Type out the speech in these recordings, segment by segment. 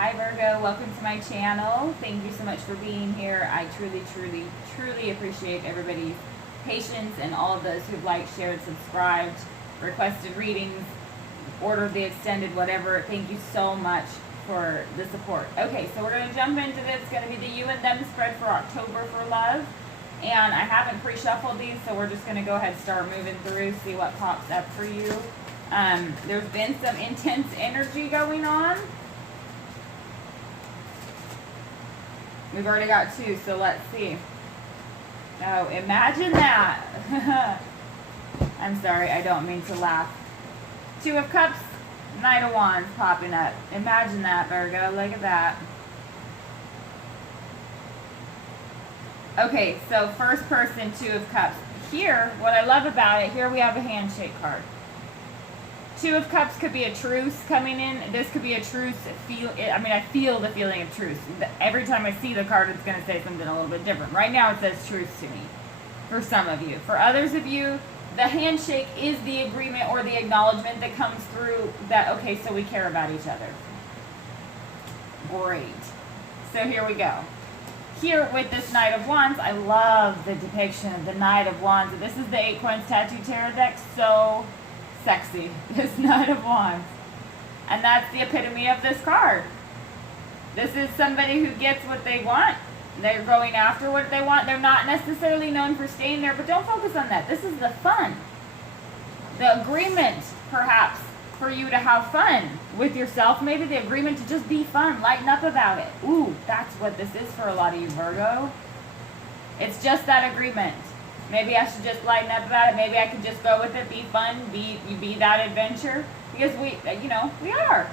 Hi Virgo, welcome to my channel. Thank you so much for being here. I truly appreciate everybody's patience and all of those who've liked, shared, subscribed, requested readings, ordered the extended, whatever. Thank you so much for the support. Okay, so we're going to jump into this. It's going to be the you and them spread for October for love. And I haven't pre-shuffled these, so we're just going to go ahead and start moving through, see what pops up for you. There's been some intense energy going on. We've already got two, so let's see. Oh, imagine that. I'm sorry, I don't mean to laugh. Two of Cups, Knight of Wands popping up. Imagine that, Virgo. Look at that. Okay, so first person, Two of Cups. Here, what I love about it, here we have a handshake card. Two of Cups could be a truce coming in. This could be a truce. I feel the feeling of truce. Every time I see the card, it's going to say something a little bit different. Right now, it says truce to me for some of you. For others of you, the handshake is the agreement or the acknowledgement that comes through that, okay, so we care about each other. Great. So here we go. Here with this Knight of Wands, I love the depiction of the Knight of Wands. This is the 8 Coins Tattoo Tarot deck. So sexy, this Knight of Wands. And that's the epitome of this card. This is somebody who gets what they want. They're going after what they want. They're not necessarily known for staying there, but don't focus on that. This is the fun. The agreement, perhaps, for you to have fun with yourself. Maybe the agreement to just be fun, lighten up about it. Ooh, that's what this is for a lot of you, Virgo. It's just that agreement. Maybe I should just lighten up about it. Maybe I could just go with it, be fun, be that adventure. Because we are.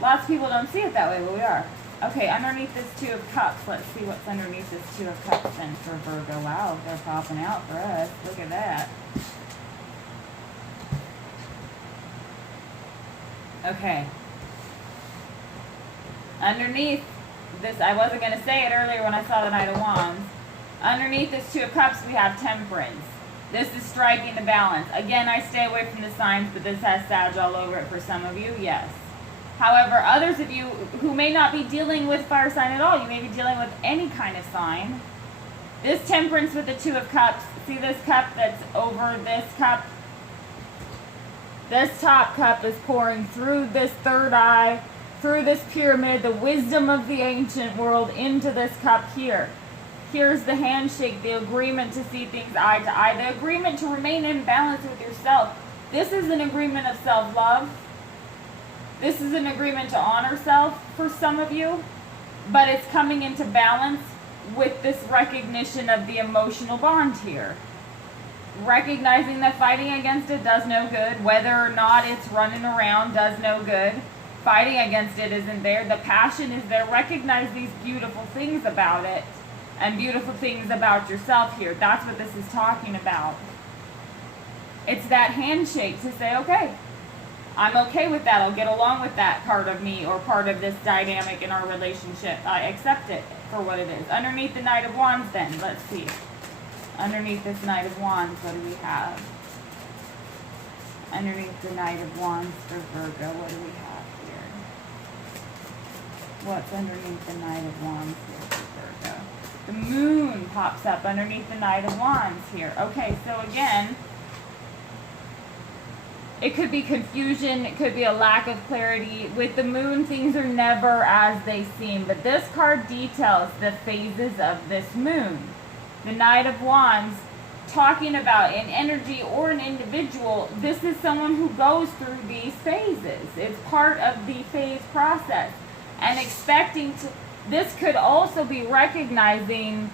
Lots of people don't see it that way, but we are. Okay, underneath this Two of Cups, let's see what's underneath this Two of Cups then for Virgo. Wow, they're popping out for us. Look at that. Okay. Underneath this, I wasn't going to say it earlier when I saw the Knight of Wands. Underneath this Two of Cups, we have temperance. This is striking the balance. Again, I stay away from the signs, but this has Sag all over it for some of you, yes. However, others of you who may not be dealing with fire sign at all, you may be dealing with any kind of sign. This temperance with the Two of Cups, see this cup that's over this cup? This top cup is pouring through this third eye, through this pyramid, the wisdom of the ancient world into this cup here. Here's the handshake, the agreement to see things eye to eye, the agreement to remain in balance with yourself. This is an agreement of self-love. This is an agreement to honor self for some of you, but it's coming into balance with this recognition of the emotional bond here. Recognizing that fighting against it does no good. Whether or not it's running around does no good. Fighting against it isn't there. The passion is there. Recognize these beautiful things about it and beautiful things about yourself here. That's what this is talking about. It's that handshake to say, okay, I'm okay with that. I'll get along with that part of me or part of this dynamic in our relationship. I accept it for what it is. Underneath the Knight of Wands then, let's see. Underneath this Knight of Wands, what do we have? Underneath the Knight of Wands for Virgo, what do we have here? What's underneath the Knight of Wands here for Virgo? The Moon pops up underneath the Knight of Wands here. Okay, so again, it could be confusion. It could be a lack of clarity. With the Moon, things are never as they seem. But this card details the phases of this Moon. The Knight of Wands, talking about an energy or an individual, this is someone who goes through these phases. It's part of the phase process. And expecting to, this could also be recognizing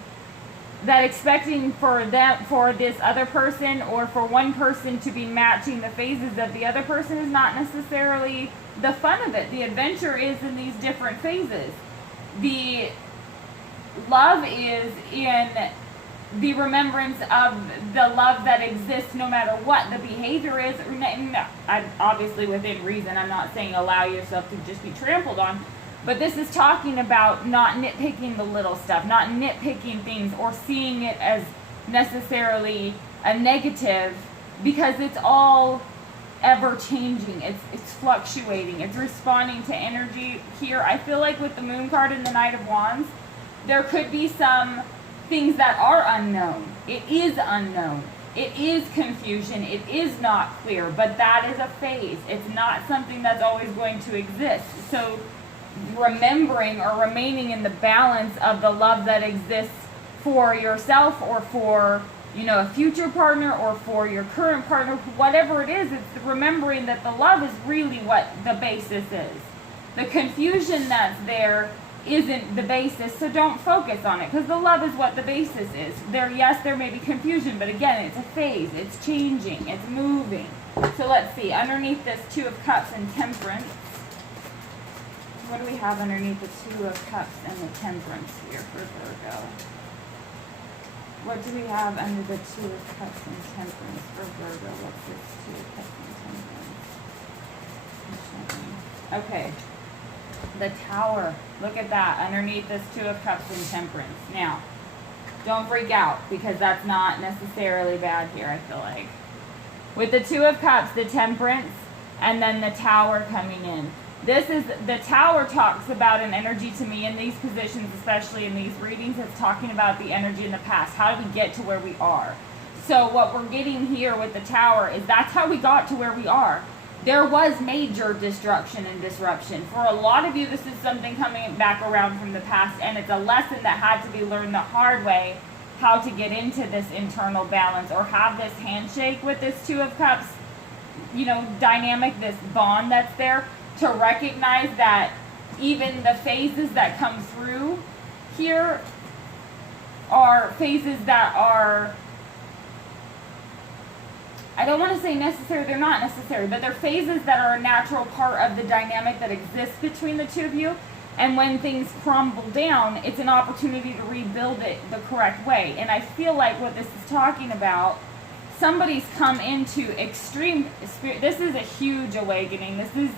that expecting for this other person or for one person to be matching the phases of the other person is not necessarily the fun of it. The adventure is in these different phases. The love is in the remembrance of the love that exists no matter what the behavior is. Obviously within reason, I'm not saying allow yourself to just be trampled on, but this is talking about not nitpicking the little stuff, not nitpicking things or seeing it as necessarily a negative, because it's all ever changing. It's fluctuating. It's responding to energy here. I feel like with the Moon card and the Knight of Wands, there could be some things that are unknown. It is unknown. It is confusion. It is not clear, but that is a phase. It's not something that's always going to exist. So remembering or remaining in the balance of the love that exists for yourself or for, you know, a future partner or for your current partner, whatever it is, it's remembering that the love is really what the basis is. The confusion that's there isn't the basis, so don't focus on it, because the love is what the basis is. Yes, there may be confusion, but again, it's a phase. It's changing. It's moving. So let's see. Underneath this Two of Cups and Temperance, what do we have underneath the Two of Cups and the Temperance here for Virgo? What do we have under the Two of Cups and Temperance for Virgo? What's this Two of Cups and Temperance? Okay. The Tower. Look at that. Underneath this Two of Cups and Temperance. Now, don't freak out, because that's not necessarily bad here, I feel like. With the Two of Cups, the Temperance, and then the Tower coming in. The Tower talks about an energy to me in these positions, especially in these readings. It's talking about the energy in the past. How did we get to where we are? So what we're getting here with the Tower is that's how we got to where we are. There was major destruction and disruption. For a lot of you, this is something coming back around from the past, and it's a lesson that had to be learned the hard way, how to get into this internal balance or have this handshake with this Two of Cups, you know, dynamic, this bond that's there, to recognize that even the phases that come through here are phases that are, I don't want to say necessary, they're not necessary, but they're phases that are a natural part of the dynamic that exists between the two of you. And when things crumble down, it's an opportunity to rebuild it the correct way. And I feel like what this is talking about, somebody's come into extreme spirit. This is a huge awakening. This is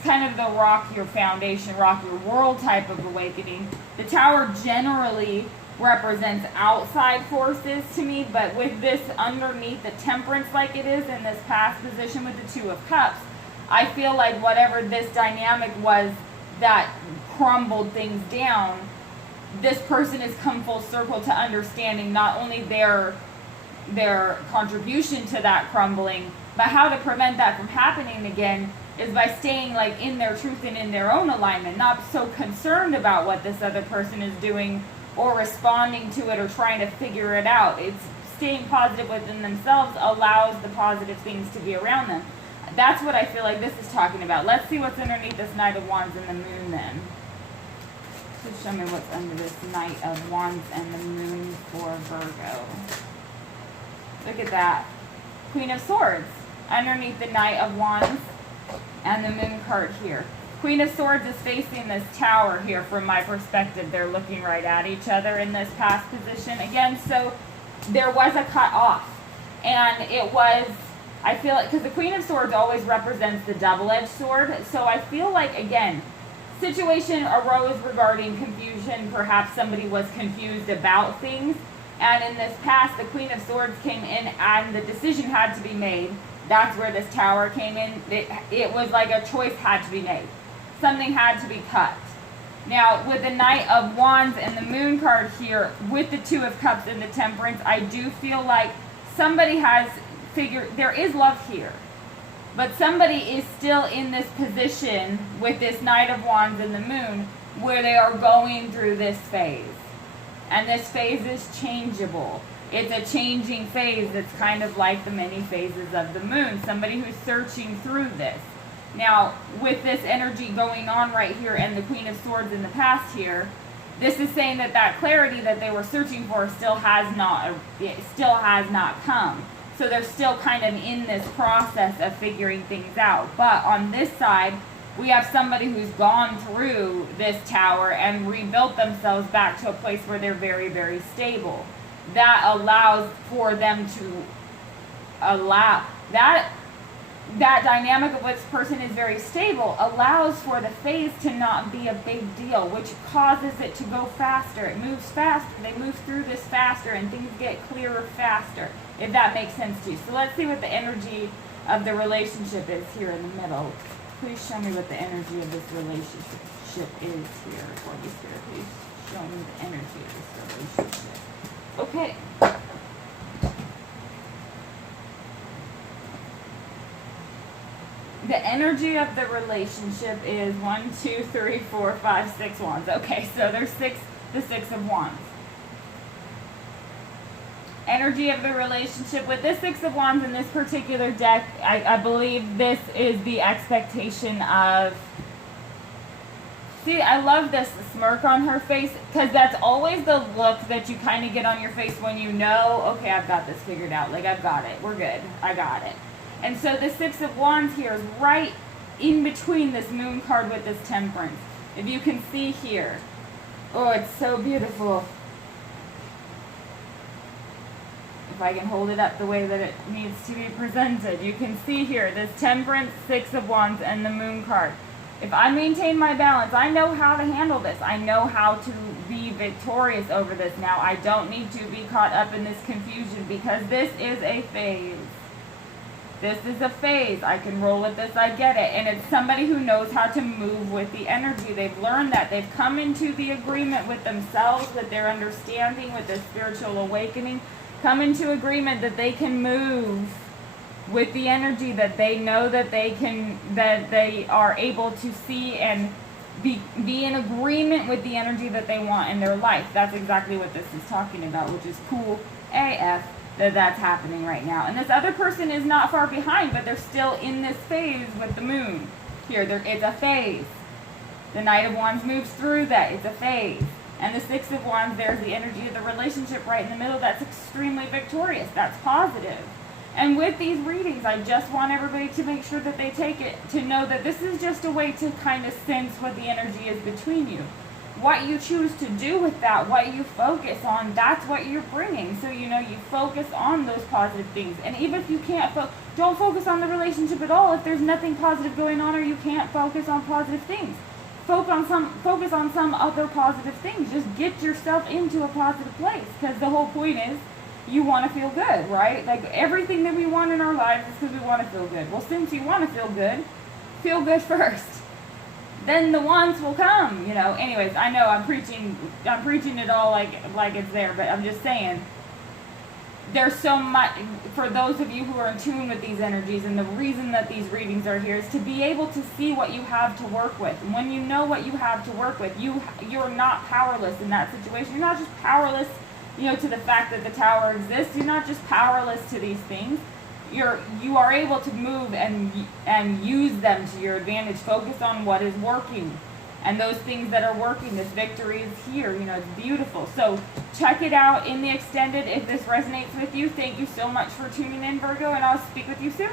kind of the rock your foundation, rock your world type of awakening. The Tower generally represents outside forces to me, but with this underneath the Temperance like it is in this past position with the Two of Cups, I feel like whatever this dynamic was that crumbled things down, this person has come full circle to understanding not only their contribution to that crumbling, but how to prevent that from happening again is by staying like in their truth and in their own alignment, not so concerned about what this other person is doing or responding to it or trying to figure it out. It's staying positive within themselves allows the positive things to be around them. That's what I feel like this is talking about. Let's see what's underneath this Knight of Wands and the Moon then. Just show me what's under this Knight of Wands and the Moon for Virgo. Look at that. Queen of Swords underneath the Knight of Wands and the Moon card here. Queen of Swords is facing this Tower here from my perspective. They're looking right at each other in this past position. Again, so there was a cut off. And it was, I feel like, because the Queen of Swords always represents the double-edged sword. So I feel like, again, situation arose regarding confusion. Perhaps somebody was confused about things. And in this past, the Queen of Swords came in and the decision had to be made. That's where this Tower came in. It was like a choice had to be made. Something had to be cut. Now, with the Knight of Wands and the Moon card here, with the Two of Cups and the Temperance, I do feel like somebody has figured, there is love here. But somebody is still in this position with this Knight of Wands and the Moon where they are going through this phase. And this phase is changeable. It's a changing phase that's kind of like the many phases of the moon. Somebody who's searching through this. Now, with this energy going on right here and the Queen of Swords in the past here, this is saying that that clarity that they were searching for still has not come. So they're still kind of in this process of figuring things out. But on this side, we have somebody who's gone through this Tower and rebuilt themselves back to a place where they're very, very stable. That allows for them to allow that dynamic of which person is very stable allows for the phase to not be a big deal, which causes it to go faster. It moves faster. They move through this faster and things get clearer faster, if that makes sense to you. So let's see what the energy of the relationship is here in the middle. Please show me what the energy of this relationship is here. Holy Spirit, please show me the energy of this relationship. Okay. The energy of the relationship is 1, 2, 3, 4, 5, 6 wands. Okay, so there's the 6 of wands. Energy of the relationship with this 6 of wands in this particular deck, I believe this is the expectation of, see, I love this smirk on her face, because that's always the look that you kind of get on your face when you know, okay, I've got this figured out. Like, I've got it. We're good. I got it. And so the 6 of wands here is right in between this moon card with this temperance. If you can see here. Oh, it's so beautiful. If I can hold it up the way that it needs to be presented. You can see here this temperance, 6 of wands, and the moon card. If I maintain my balance, I know how to handle this. I know how to be victorious over this now. I don't need to be caught up in this confusion because this is a phase. This is a phase. I can roll with this. I get it. And it's somebody who knows how to move with the energy. They've learned that. They've come into the agreement with themselves, with their understanding, with their spiritual awakening. Come into agreement that they can move with the energy, that they know that they are able to see and be in agreement with the energy that they want in their life. That's exactly what this is talking about, which is cool AF that's happening right now. And this other person is not far behind, but they're still in this phase with the moon. Here, it's a phase. The Knight of Wands moves through that. It's a phase. And the 6 of Wands, there's the energy of the relationship right in the middle. That's extremely victorious. That's positive. And with these readings, I just want everybody to make sure that they take it, to know that this is just a way to kind of sense what the energy is between you. What you choose to do with that, what you focus on, that's what you're bringing. So, you focus on those positive things. And even if you can't, don't focus on the relationship at all if there's nothing positive going on or you can't focus on positive things. Focus on some other positive things. Just get yourself into a positive place, because the whole point is you want to feel good, right? Like, everything that we want in our lives is because we want to feel good. Well, since you want to feel good first. Then the wants will come, Anyways, I know I'm preaching it all like it's there, but I'm just saying, there's so much, for those of you who are in tune with these energies, and the reason that these readings are here is to be able to see what you have to work with. And when you know what you have to work with, you're not powerless in that situation. You're not just powerless, to the fact that the tower exists. You're not just powerless to these things. You are able to move and use them to your advantage. Focus on what is working. And those things that are working, this victory is here. It's beautiful. So check it out in the extended if this resonates with you. Thank you so much for tuning in, Virgo, and I'll speak with you soon.